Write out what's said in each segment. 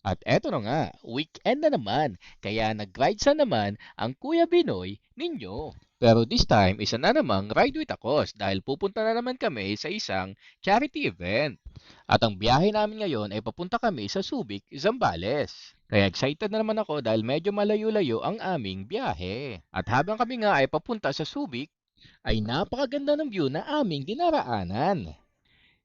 At eto na nga, weekend na naman, kaya nag-ride sa naman ang Kuya Binoy ninyo. Pero this time, isa na namang ride with Akos dahil pupunta na naman kami sa isang charity event. At ang biyahe namin ngayon ay papunta kami sa Subic, Zambales. Kaya excited na naman ako dahil medyo malayo-layo ang aming biyahe. At habang kami nga ay papunta sa Subic, ay napakaganda ng view na aming dinaraanan.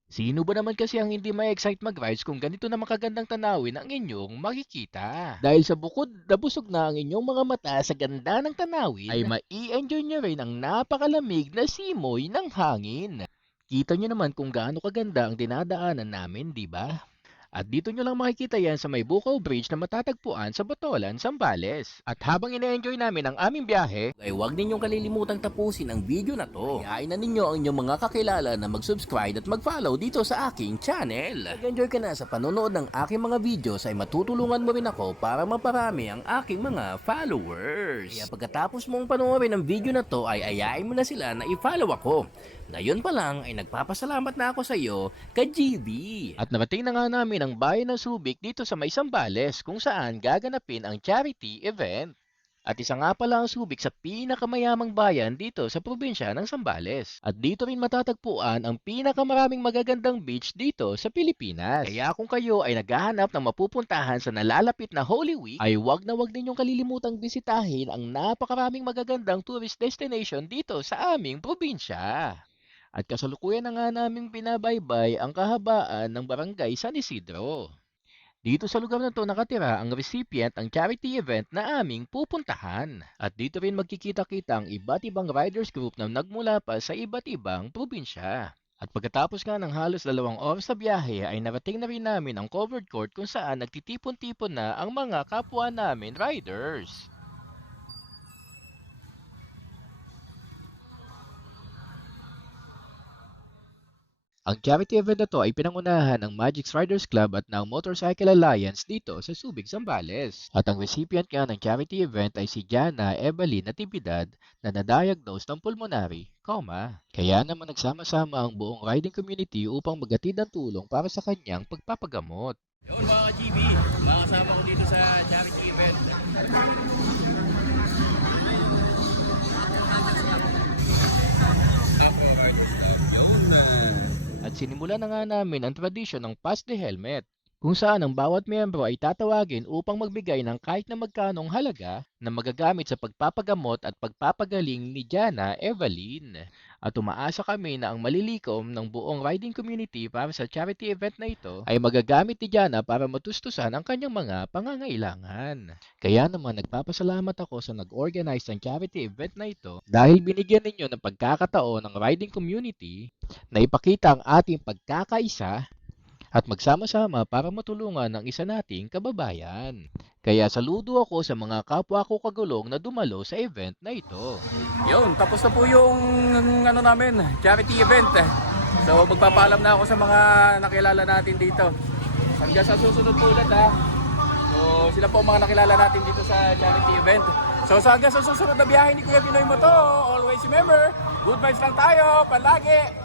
Sino ba naman kasi ang hindi may excite mag-rides kung ganito na makagandang tanawin ang inyong makikita? Dahil sa bukod na busog na ang inyong mga mata sa ganda ng tanawin, ay mai-enjoy nyo rin ang napakalamig na simoy ng hangin. Kita nyo naman kung gaano kaganda ang dinadaanan namin, di ba? At dito nyo lang makikita yan sa may Bukaw Bridge na matatagpuan sa Botolan, Zambales. At habang ine-enjoy namin ang aming biyahe, ay huwag ninyong kalilimutang tapusin ang video na to. Iyain na ninyo ang inyong mga kakilala na mag-subscribe at mag-follow dito sa aking channel. Nag-enjoy ka na sa panonood ng aking mga videos ay matutulungan mo rin ako para maparami ang aking mga followers. Kaya pagkatapos mong panoorin ang video na to ay ayain mo na sila na i-follow ako. Ngayon pa lang ay nagpapasalamat na ako sa iyo ka GB. At narating na nga namin ang bayan ng Subic dito sa may kung saan gaganapin ang charity event. At isa nga pala ang Subic sa pinakamayamang bayan dito sa probinsya ng Sambales. At dito rin matatagpuan ang pinakamaraming magagandang beach dito sa Pilipinas. Kaya kung kayo ay naghahanap ng mapupuntahan sa nalalapit na Holy Week, ay wag na wag ninyong kalilimutang bisitahin ang napakaraming magagandang tourist destination dito sa aming probinsya. At kasalukuyan na nga naming binabaybay ang kahabaan ng barangay San Isidro. Dito sa lugar na to nakatira ang recipient ng charity event na aming pupuntahan. At dito rin magkikita-kita ang iba't ibang riders group na nagmula pa sa iba't ibang probinsya. At pagkatapos nga ng halos dalawang oras sa biyahe ay narating na rin namin ang covered court kung saan nagtitipon-tipon na ang mga kapwa namin riders. Ang charity event na to ay pinangunahan ng Magic Riders Club at ng Motorcycle Alliance dito sa Subic, Zambales. At ang recipient nga ng charity event ay si Jana Evelyn Natividad na na-diagnose ng pulmonary coma. Kaya naman nagsama-sama ang buong riding community upang magatid ng tulong para sa kanyang pagpapagamot. Yun mga GB, mga kasama ko dito sa charity event. At sinimulan na nga namin ang tradisyon ng Pass the Helmet, kung saan ang bawat miyembro ay tatawagin upang magbigay ng kahit na magkanong halaga na magagamit sa pagpapagamot at pagpapagaling ni Jana Evelyn. At umaasa kami na ang malilikom ng buong riding community para sa charity event na ito ay magagamit ni Jana para matustusan ang kanyang mga pangangailangan. Kaya naman nagpapasalamat ako sa nag-organize ng charity event na ito dahil binigyan ninyo ng pagkakataon ng riding community na ipakita ang ating pagkakaisa at magsama-sama para matulungan ang isa nating kababayan. Kaya saludo ako sa mga kapwa ko kagulong na dumalo sa event na ito. Yun, tapos na po yung ano namin, charity event. So magpapaalam na ako sa mga nakilala natin dito. Hanggang sa susunod po ulit ha. So sila po ang mga nakilala natin dito sa charity event. So sa hanggang sa susunod na biyahe ni Kuya Pinoy mo to, always remember, good vibes lang tayo, palagi.